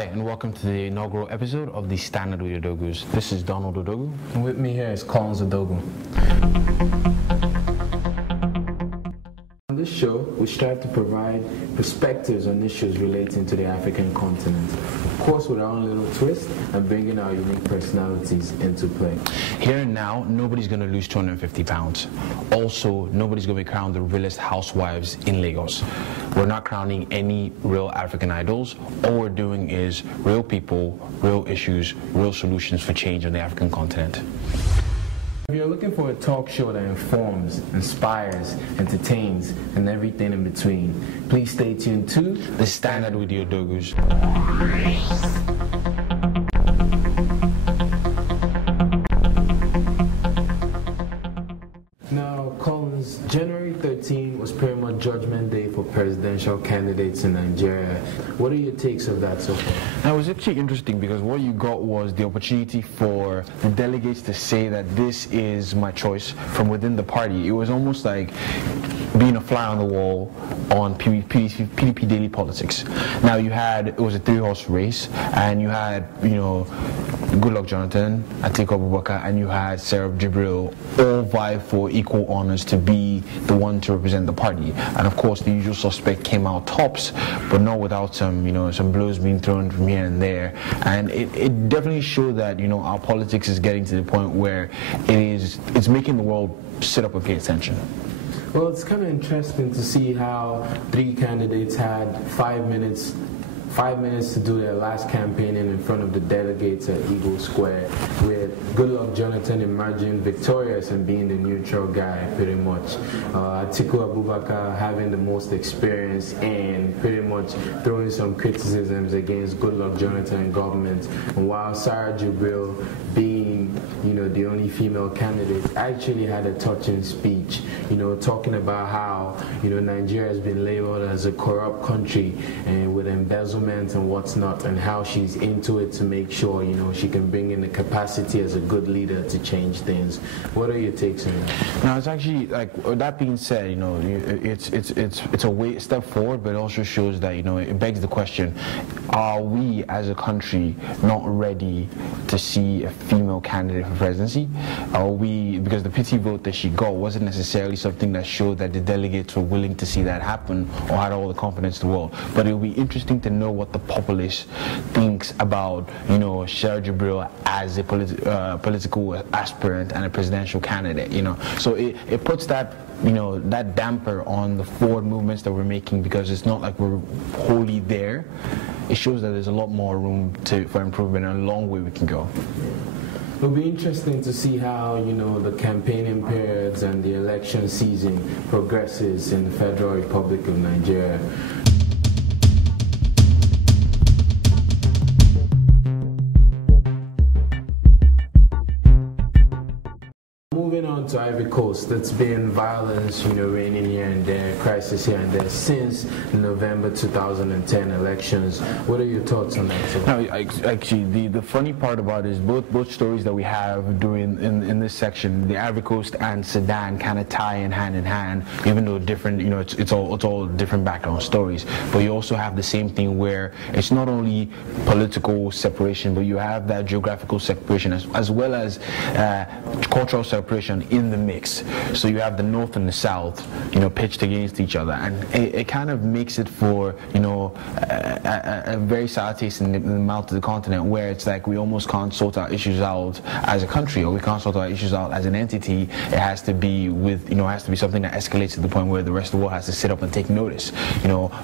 Hi, and welcome to the inaugural episode of the Standard with Odogwus. This is Donald Odogwu. And with me here is Collins Odogwu. On this show, we strive to provide perspectives on issues relating to the African continent. Of course, with our own little twist and bringing our unique personalities into play. Here and now, nobody's going to lose 250 pounds. Also, nobody's going to be crowned the realest housewives in Lagos. We're not crowning any real African idols. All we're doing is real people, real issues, real solutions for change on the African continent. If you're looking for a talk show that informs, inspires, entertains, and everything in between, please stay tuned to The Standard with the Odogwus. Now, Collins, January 13 was pretty much Judgment Day for presidential candidates in Nigeria. What are your takes of that so far? Now, it was actually interesting because what you got was the opportunity for the delegates to say that this is my choice from within the party. It was almost like being a fly on the wall on PDP daily politics. Now, it was a three-horse race, and you had, Goodluck Jonathan, Atiku Abubakar, and you had Sarah Jibril all vie for equal honors to be the one to represent the party. And of course, the usual suspect came out tops, but not without some blows being thrown from here and there. And it definitely showed that, our politics is getting to the point where it's making the world sit up and pay attention. Well, it's kind of interesting to see how three candidates had 5 minutes to do their last campaigning in front of the delegates at Eagle Square, with Goodluck Jonathan emerging victorious and being the neutral guy pretty much. Atiku Abubakar having the most experience and pretty much throwing some criticisms against Goodluck Jonathan and government, and while Sarah Jibril being the only female candidate actually had a touching speech, talking about how Nigeria has been labeled as a corrupt country and with embezzlement and what's not, and how she's into it to make sure she can bring in the capacity as a good leader to change things. What are your takes on that? Now, it's actually, like, that being said, it's a step forward, but it also shows that it begs the question: are we as a country not ready to see a female candidate for presidency? Are we, because the pity vote that she got wasn't necessarily something that showed that the delegates were willing to see that happen or had all the confidence in the world. But it'll be interesting to know what the populace thinks about Sarah Jibril as a political aspirant and a presidential candidate. So it puts that that damper on the forward movements that we're making, because it's not like we're wholly there. It shows that there's a lot more room for improvement and a long way we can go. It'll be interesting to see how the campaigning periods and the election season progresses in the Federal Republic of Nigeria. Moving on to Ivory Coast, it's been violence, reigning here and there, crisis here and there since November 2010 elections. What are your thoughts on that? No, actually, the funny part about it is both stories that we have in this section, the Ivory Coast and Sudan, kind of tie in hand, even though different. It's all different background stories. But you also have the same thing where it's not only political separation, but you have that geographical separation as well as cultural separation in the mix. So you have the north and the south, pitched against each other, and it kind of makes it for a very sour taste in the mouth of the continent, where it's like we almost can't sort our issues out as a country, or we can't sort our issues out as an entity. It has to be something that escalates to the point where the rest of the world has to sit up and take notice.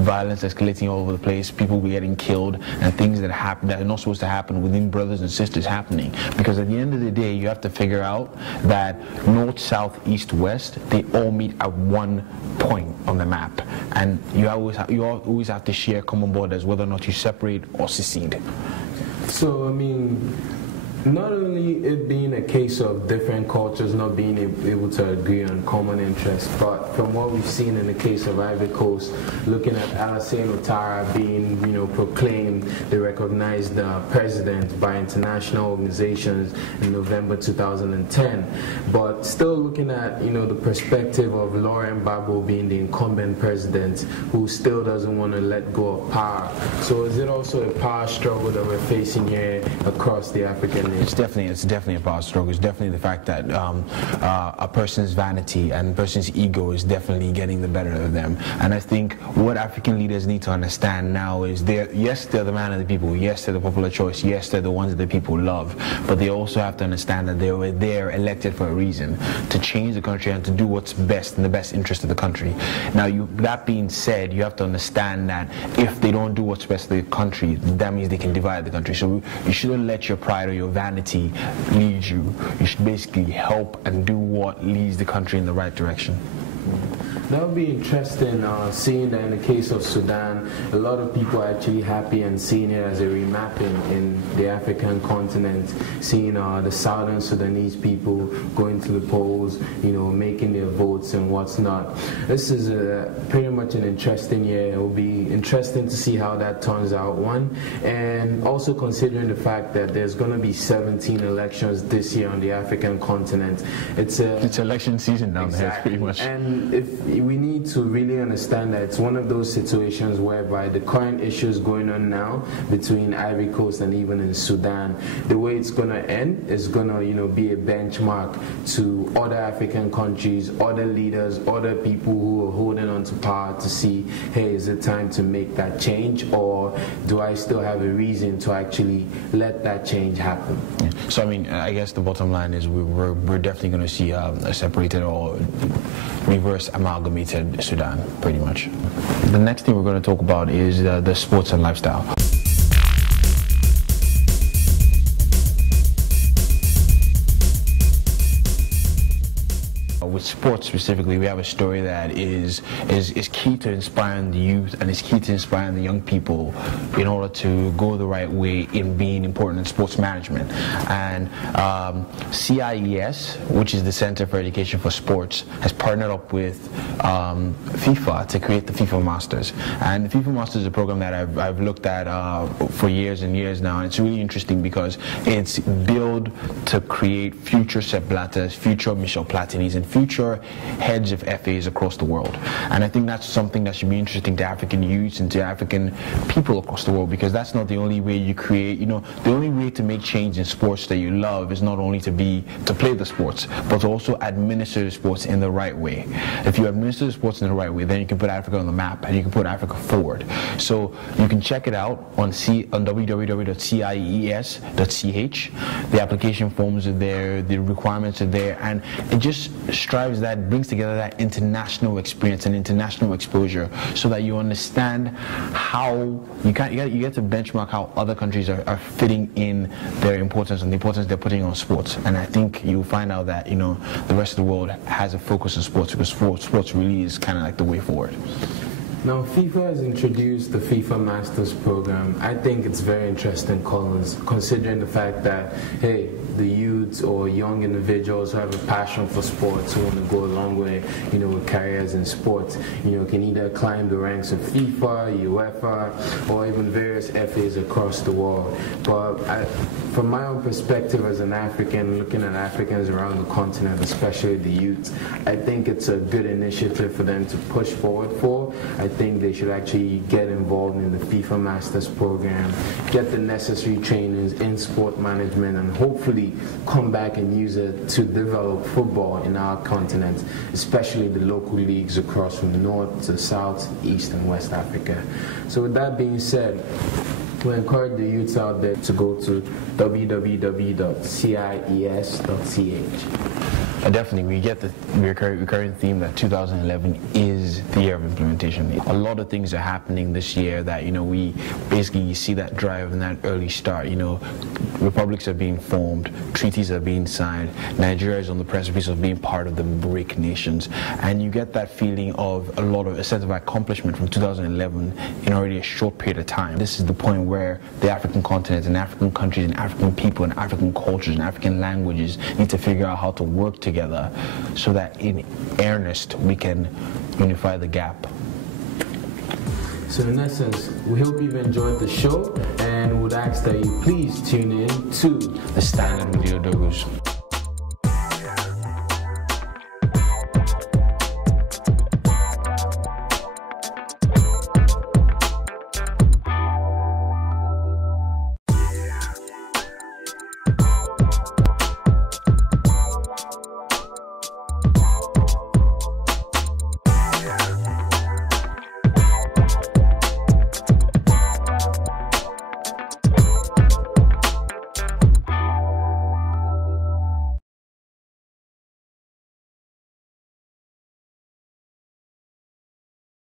Violence escalating all over the place, people getting killed, and things that happen that are not supposed to happen within brothers and sisters happening. Because at the end of the day, you have to figure out that north, south, east, west, they all meet at one point on the map, and you always have to share common borders, whether or not you separate or secede. So Not only it being a case of different cultures not being able to agree on common interests, but from what we've seen in the case of Ivory Coast, looking at Alassane Ouattara being, proclaimed the recognized president by international organizations in November 2010, but still looking at, the perspective of Laurent Gbagbo being the incumbent president who still doesn't want to let go of power. So is it also a power struggle that we're facing here across the African nation? It's definitely a power struggle. It's definitely the fact that a person's vanity and a person's ego is definitely getting the better of them. And I think what African leaders need to understand now is they're the man of the people, yes, they're the popular choice, yes, they're the ones that the people love, but they also have to understand that they were there elected for a reason, to change the country and to do what's best in the best interest of the country. Now, that being said, you have to understand that if they don't do what's best for the country, that means they can divide the country. So you shouldn't let your pride or your vanity lead you. You should basically help and do what leads the country in the right direction. That would be interesting, seeing that in the case of Sudan, a lot of people are actually happy and seeing it as a remapping in the African continent, seeing the Southern Sudanese people going to the polls, making their votes and what's not. This is pretty much an interesting year. It will be interesting to see how that turns out, one, and also considering the fact that there's going to be 17 elections this year on the African continent. It's election season now, exactly. Pretty much. And we need to really understand that it's one of those situations whereby the current issues going on now between Ivory Coast and even in Sudan, the way it's going to end is going to, be a benchmark to other African countries, other leaders, other people who are holding on to power to see, hey, is it time to make that change, or do I still have a reason to actually let that change happen? Yeah. So, I guess the bottom line is we're definitely going to see a separated or reverse amalgamated Sudan, pretty much. The next thing we're going to talk about is the sports and lifestyle. With sports specifically, we have a story that is key to inspiring the youth and is key to inspiring the young people in order to go the right way in being important in sports management. And CIES, which is the Center for Education for Sports, has partnered up with FIFA to create the FIFA Masters. And the FIFA Masters is a program that I've looked at for years and years now, and it's really interesting because it's built to create future Sepp Blatters, future Michel Platinis, and future heads of FAs across the world. And I think that's something that should be interesting to African youths and to African people across the world, because that's not the only way you create, the only way to make change in sports that you love is not only to play the sports, but to also administer the sports in the right way. If you administer the sports in the right way, then you can put Africa on the map and you can put Africa forward. So you can check it out on www.cies.ch. The application forms are there, the requirements are there, and it just brings together that international experience and international exposure, so that you understand how you get to benchmark how other countries are fitting in their importance and the importance they're putting on sports. And I think you'll find out that the rest of the world has a focus on sports, because sports really is kind of like the way forward. Now, FIFA has introduced the FIFA Masters program. I think it's very interesting, Collins, considering the fact that, hey, the youths or young individuals who have a passion for sports, who want to go a long way, with careers in sports, can either climb the ranks of FIFA, UEFA, or even various FAs across the world. But from my own perspective as an African, looking at Africans around the continent, especially the youths, I think it's a good initiative for them to push forward for. I think they should actually get involved in the FIFA Masters program, get the necessary trainings in sport management, and hopefully come back and use it to develop football in our continent, especially the local leagues across from North to South, East, and West Africa. So with that being said, we encourage the youths out there to go to www.cies.ch. Definitely, we get the recurring theme that 2011 is the year of implementation. A lot of things are happening this year that, we basically see that drive and that early start. Republics are being formed, treaties are being signed, Nigeria is on the precipice of being part of the BRIC nations, and you get that feeling of a sense of accomplishment from 2011 in already a short period of time. This is the point where the African continent and African countries and African people and African cultures and African languages need to figure out how to work together so that in earnest we can unify the gap. So in essence, we hope you've enjoyed the show and would ask that you please tune in to The Standard with the Odogwus.